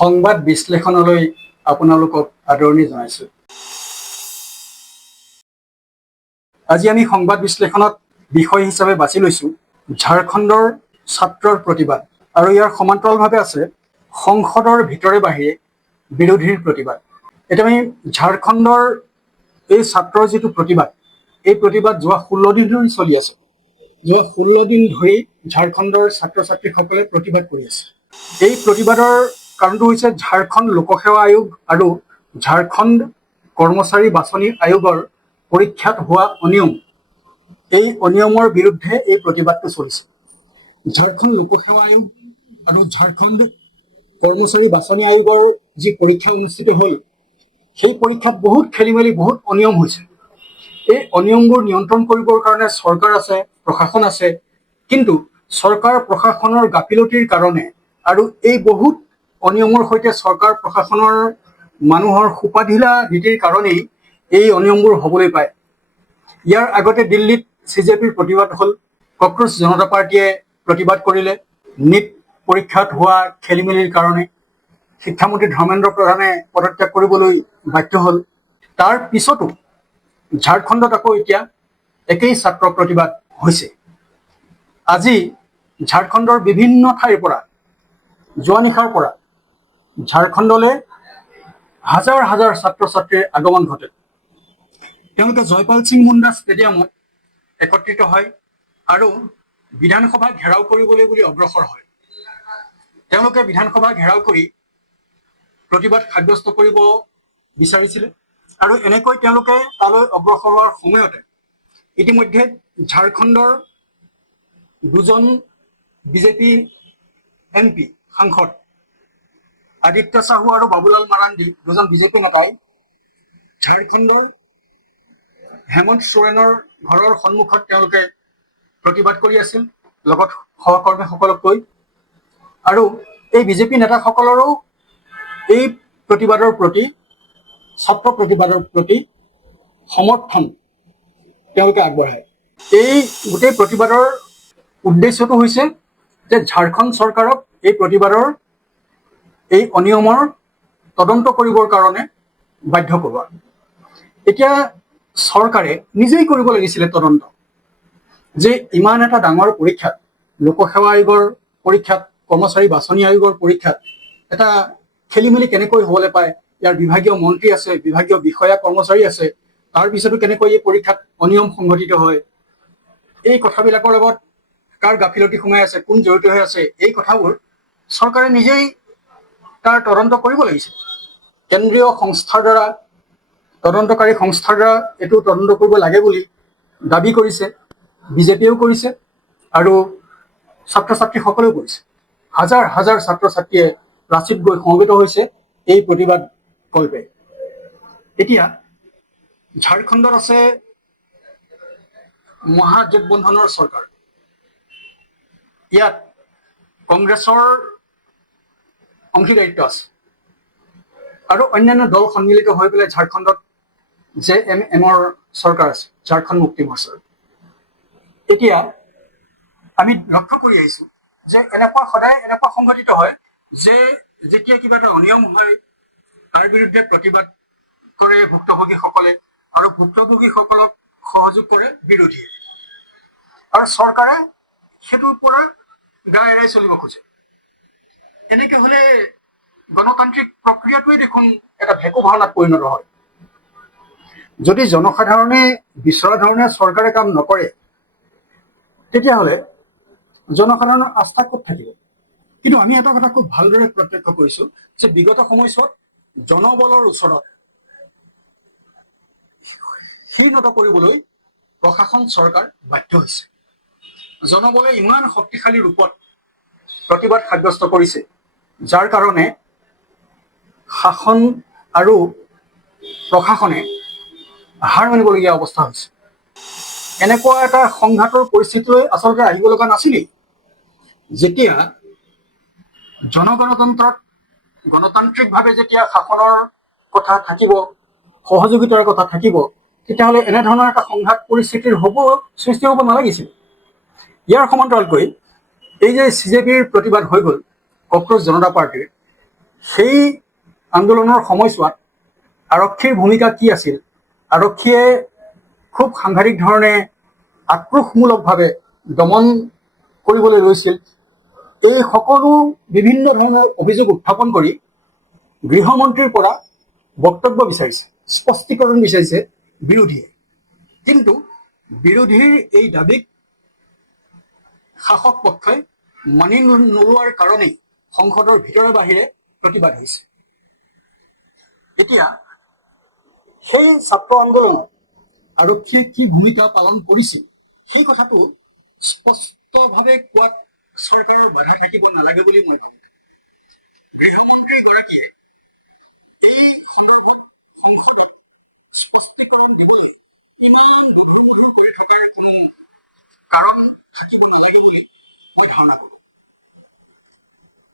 সংবাদ বিশ্লেষণলৈ আপোনালোকক আদৰণি জনাইছোঁ। আজি আমি সংবাদ বিশ্লেষণত বিষয় হিচাপে বাছি লৈছোঁ ঝাৰখণ্ডৰ ছাত্ৰৰ প্ৰতিবাদ আৰু ইয়াৰ সমান্তৰালভাৱে আছে সংসদৰ ভিতৰে বাহিৰে বিৰোধীৰ প্ৰতিবাদ। এতিয়া আমি ঝাৰখণ্ডৰ এই ছাত্ৰৰ যিটো প্ৰতিবাদ, এই প্ৰতিবাদ যোৱা 16 দিন ধৰি চলি আছে। যোৱা 16 দিন ধৰি ঝাৰখণ্ডৰ ছাত্ৰ ছাত্ৰীসকলে প্ৰতিবাদ কৰি আছে। এই প্ৰতিবাদৰ কাৰণটো হৈছে ঝাৰখণ্ড লোকসেৱা আয়োগ আৰু ঝাৰখণ্ড কৰ্মচাৰী বাছনি আয়োগৰ পৰীক্ষাত হোৱা অনিয়ম, এই অনিয়মৰ বিৰুদ্ধে এই প্ৰতিবাদটো চলিছে। ঝাৰখণ্ড লোকসেৱা আয়োগ আৰু ঝাৰখণ্ড কৰ্মচাৰী বাছনি আয়োগৰ যি পৰীক্ষা অনুষ্ঠিত হ'ল, সেই পৰীক্ষাত বহুত খেলি মেলি, বহুত অনিয়ম হৈছে। এই অনিয়মবোৰ নিয়ন্ত্ৰণ কৰিবৰ কাৰণে চৰকাৰ আছে, প্ৰশাসন আছে, কিন্তু চৰকাৰ প্ৰশাসনৰ গাফিলতিৰ কাৰণে আৰু এই বহুত অনিয়মৰ সৈতে চৰকাৰ প্ৰশাসনৰ মানুহৰ সোপাঢিলা নীতিৰ কাৰণেই এই অনিয়মবোৰ হ'বলৈ পায়। ইয়াৰ আগতে দিল্লীত CJPৰ প্ৰতিবাদ হ'ল, কক্ৰোচ জনতা পাৰ্টীয়ে প্ৰতিবাদ কৰিলে নীট পৰীক্ষাত হোৱা খেলি মেলিৰ কাৰণে। শিক্ষামন্ত্ৰী ধৰ্মেন্দ্ৰ প্ৰধানে পদত্যাগ কৰিবলৈ বাধ্য হ'ল। তাৰ পিছতো ঝাৰখণ্ডত আকৌ এতিয়া একেই ছাত্ৰ প্ৰতিবাদ হৈছে। আজি ঝাৰখণ্ডৰ বিভিন্ন ঠাইৰ পৰা, যোৱা নিশাৰ পৰা ঝাৰখণ্ডলৈ হাজাৰ হাজাৰ ছাত্ৰ ছাত্ৰীৰ আগমন ঘটে। তেওঁলোকে জয়পাল সিং মুণ্ডা ষ্টেডিয়ামত একত্ৰিত হয় আৰু বিধানসভা ঘেৰাও কৰিবলৈ বুলি অগ্ৰসৰ হয়। তেওঁলোকে বিধানসভা ঘেৰাও কৰি প্ৰতিবাদ সাব্যস্ত কৰিব বিচাৰিছিলে আৰু এনেকৈ তেওঁলোকে তালৈ অগ্ৰসৰ হোৱাৰ সময়তে ইতিমধ্যে ঝাৰখণ্ডৰ দুজন BJP MP সাংসদ আদিত্য চাহু আৰু বাবুলাল মাৰাণ্ডী, দুজন BJP নেতাই ঝাৰখণ্ডৰ হেমন্ত সোৰেনৰ ঘৰৰ সন্মুখত তেওঁলোকে প্ৰতিবাদ কৰি আছিল লগত সহকৰ্মীসকলক কৈ। আৰু এই BJP নেতাসকলৰো এই প্ৰতিবাদৰ প্ৰতি, ছাত্ৰ প্ৰতিবাদৰ প্ৰতি সমৰ্থন তেওঁলোকে আগবঢ়ায়। এই গোটেই প্ৰতিবাদৰ উদ্দেশ্যটো হৈছে যে ঝাৰখণ্ড চৰকাৰক এই প্ৰতিবাদৰ এই অনিয়মৰ তদন্ত কৰিবৰ কাৰণে বাধ্য কৰোৱা। এতিয়া চৰকাৰে নিজেই কৰিব লাগিছিলে তদন্ত, যে ইমান এটা ডাঙৰ পৰীক্ষাত, লোকসেৱা আয়োগৰ পৰীক্ষাত, কৰ্মচাৰী বাছনি আয়োগৰ পৰীক্ষাত এটা খেলি মেলি কেনেকৈ হ'বলৈ পায়। ইয়াৰ বিভাগীয় মন্ত্ৰী আছে, বিভাগীয় বিষয়া কৰ্মচাৰী আছে, তাৰ পিছতো কেনেকৈ এই পৰীক্ষাত অনিয়ম সংঘটিত হয়, এই কথাবিলাকৰ লগত কাৰ গাফিলতি সোমাই আছে, কোন জড়িত হৈ আছে, এই কথাবোৰ চৰকাৰে নিজেই তাৰ তদন্ত কৰিব লাগিছিল। কেন্দ্ৰীয় সংস্থাৰ দ্বাৰা, তদন্তকাৰী সংস্থাৰ দ্বাৰা এইটো তদন্ত কৰিব লাগে বুলি দাবী কৰিছে, BJPয়েও কৰিছে আৰু ছাত্ৰ ছাত্ৰীসকলেও কৰিছে। হাজাৰ হাজাৰ ছাত্ৰ ছাত্ৰীয়ে ৰাঁচীত গৈ সমবেত হৈছে এই প্ৰতিবাদ কল্পে। এতিয়া ঝাৰখণ্ডত আছে মহাগঠবন্ধনৰ চৰকাৰ। ইয়াত কংগ্ৰেছৰ অংশীদাৰিত্ব আছে আৰু অন্যান্য দল সন্মিলিত হৈ পেলাই ঝাৰখণ্ডত JMMৰ চৰকাৰ আছে, ঝাৰখণ্ড মুক্তি মৰ্চাৰ। এতিয়া আমি লক্ষ্য কৰি আহিছো যে সদায় এনেকুৱা সংঘটিত হয় যে যেতিয়া কিবা এটা অনিয়ম হয় তাৰ বিৰুদ্ধে প্ৰতিবাদ কৰে ভুক্তভোগীসকলে আৰু ভুক্তভোগীসকলক সহযোগ কৰে বিৰোধীয়ে, আৰু চৰকাৰে সেইটোৰ পৰা গা এৰাই চলিব খোজে। এনেকে হলে গণতান্ত্ৰিক প্ৰক্ৰিয়াটোৱে দেখোন এটা ভেকু ভাওনাত পৰিণত হয়। যদি জনসাধাৰণে বিচৰা ধৰণে চৰকাৰে কাম নকৰে, তেতিয়াহ'লে জনসাধাৰণৰ আস্থা ক'ত থাকিব? কিন্তু আমি এটা কথা খুব ভালদৰে প্ৰত্যক্ষ কৰিছো যে বিগত সময়ছোৱাত জনবলৰ ওচৰত শিলনত কৰিবলৈ প্ৰশাসন চৰকাৰ বাধ্য হৈছে। জনবলে ইমান শক্তিশালী ৰূপত প্ৰতিবাদ সাব্যস্ত কৰিছে, যাৰ কাৰণে শাসন আৰু প্ৰশাসনে হাৰ মানিবলগীয়া অৱস্থা হৈছে। এনেকুৱা এটা সংঘাতৰ পৰিস্থিতিলৈ আচলতে আহিব লগা নাছিলেই। যেতিয়া জনগণতন্ত্ৰত, গণতান্ত্ৰিকভাৱে যেতিয়া শাসনৰ কথা থাকিব, সহযোগিতাৰ কথা থাকিব, তেতিয়াহ'লে এনেধৰণৰ এটা সংঘাত পৰিস্থিতিৰ সৃষ্টি হ'ব নালাগিছিল। ইয়াৰ সমান্তৰালকৈ এই যে CJPৰ প্ৰতিবাদ হৈ গ'ল, কক্ৰোচ জনতা পাৰ্টীৰ, সেই আন্দোলনৰ সময়ছোৱাত আৰক্ষীৰ ভূমিকা কি আছিল, আৰক্ষীয়ে খুব সাংঘাতিক ধৰণে আক্ৰোশমূলকভাৱে দমন কৰিবলৈ লৈছিল, এই সকলো বিভিন্ন ধৰণৰ অভিযোগ উত্থাপন কৰি গৃহমন্ত্ৰীৰ পৰা বক্তব্য বিচাৰিছে, স্পষ্টীকৰণ বিচাৰিছে বিৰোধীয়ে। কিন্তু বিৰোধীৰ এই দাবীক শাসক পক্ষই মানি নোলোৱাৰ কাৰণেই সংসদৰ ভিতৰে বাহিৰে প্ৰতিবাদ হৈছে। এতিয়া সেই ছাত্ৰ আন্দোলনত আৰক্ষীয়ে কি ভূমিকা পালন কৰিছিল সেই কথাটো স্পষ্টভাৱে কোৱাত চৰকাৰৰ বাধা থাকিব নালাগে বুলি মই ভাবোঁ। গৃহমন্ত্ৰীগৰাকীয়ে এই সন্দৰ্ভত সংসদত স্পষ্টীকৰণ দিবলৈ ইমান গধুৰ কৰি থকাৰ কোনো কাৰণ থাকিব নালাগে বুলি মই ধাৰণা কৰোঁ।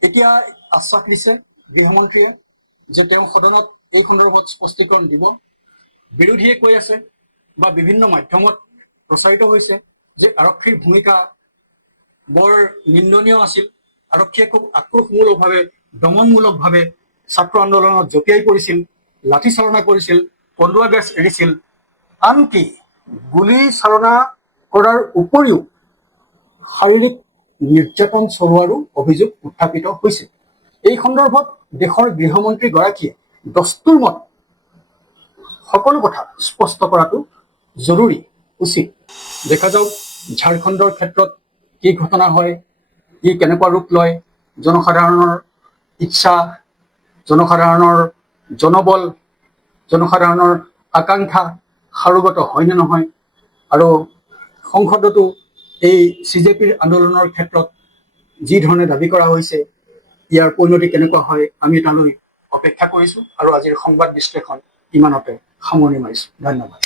এতিয়া আশ্বাস দিছে গৃহমন্ত্ৰীয়ে যে তেওঁ সদনত এই সন্দৰ্ভত স্পষ্টীকৰণ দিব। বিৰোধীয়ে কৈ আছে বা বিভিন্ন মাধ্যমত প্ৰচাৰিত হৈছে যে আৰক্ষীৰ ভূমিকা বৰ নিন্দনীয় আছিল, আৰক্ষীয়ে খুব আক্ৰোশমূলকভাৱে দমনমূলকভাৱে ছাত্ৰ আন্দোলনত জঁপিয়াই পৰিছিল, লাঠিচালনা কৰিছিল, কন্দুৱা গেছ এৰিছিল, আনকি গুলী চালনা কৰাৰ উপৰিও শাৰীৰিক নিৰ্যাতন চলোৱাৰো অভিযোগ উত্থাপিত হৈছে। এই সন্দৰ্ভত দেশৰ গৃহমন্ত্ৰীগৰাকীয়ে দস্তুৰমত সকলো কথা স্পষ্ট কৰাটো জৰুৰী, উচিত। দেখা যাওক ঝাৰখণ্ডৰ ক্ষেত্ৰত কি ঘটনা হয়, ই কেনেকুৱা ৰূপ লয়, জনসাধাৰণৰ ইচ্ছা, জনসাধাৰণৰ জনবল, জনসাধাৰণৰ আকাংক্ষা সাৰোগত হয় নে নহয়, আৰু সংসদতো এই CJPৰ আন্দোলনৰ ক্ষেত্ৰত যি ধৰণে দাবী কৰা হৈছে ইয়াৰ পৰিণতি কেনেকুৱা হয় আমি তালৈ অপেক্ষা কৰিছোঁ। আৰু আজিৰ সংবাদ বিশ্লেষণ ইমানতে সামৰণি মাৰিছোঁ। ধন্যবাদ।